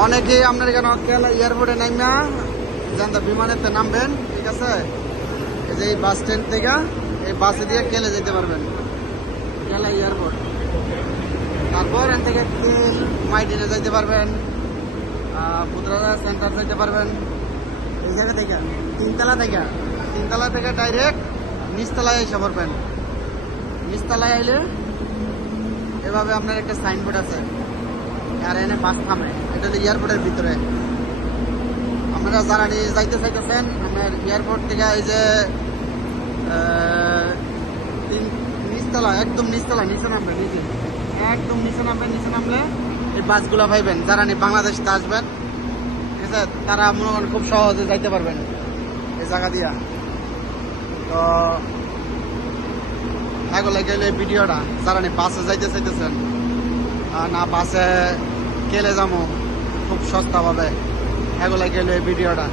অনেকেই আপনার কেন কেলা এয়ারপোর্টে নামা জানতা বিমানেতে নামবেন, ঠিক আছে? এই যে এই বাস স্ট্যান্ড থেকে এই বাসে দিয়ে কেলে যেতে পারবেন কেলা এয়ারপোর্ট। তারপর এখান থেকে কেল মাইডিনে যাইতে পারবেন, পুত্রাদা সেন্টার যাইতে পারবেন। এই জায়গা থেকে তিনতলা থেকে ডাইরেক্ট নিচতলায় এসে পড়বেন। নিচতলায় আইলে এভাবে আপনার একটা সাইনবোর্ড আছে, আর এনে বাস থামে। এটা হলো এয়ারপোর্টের ভিতরে। আপনারা যারা যাইতে চাইতেছেন আপনার এয়ারপোর্ট থেকে এই যে নিচতলা, একদম নিচতলা, নিচে নামবেন, একদম নিচে নামলে এই বাসগুলো পাইবেন। যারা বাংলাদেশে আসবেন, ঠিক আছে, তারা মনে করেন খুব সহজে যাইতে পারবেন এই জায়গা দিয়া। তো এগুলো গেলে ভিডিওটা যারা বাসে যাইতে চাইতেছেন, না বাসে গেলে যাবো খুব সস্তা পাবে, এগুলো গেলে ভিডিওটা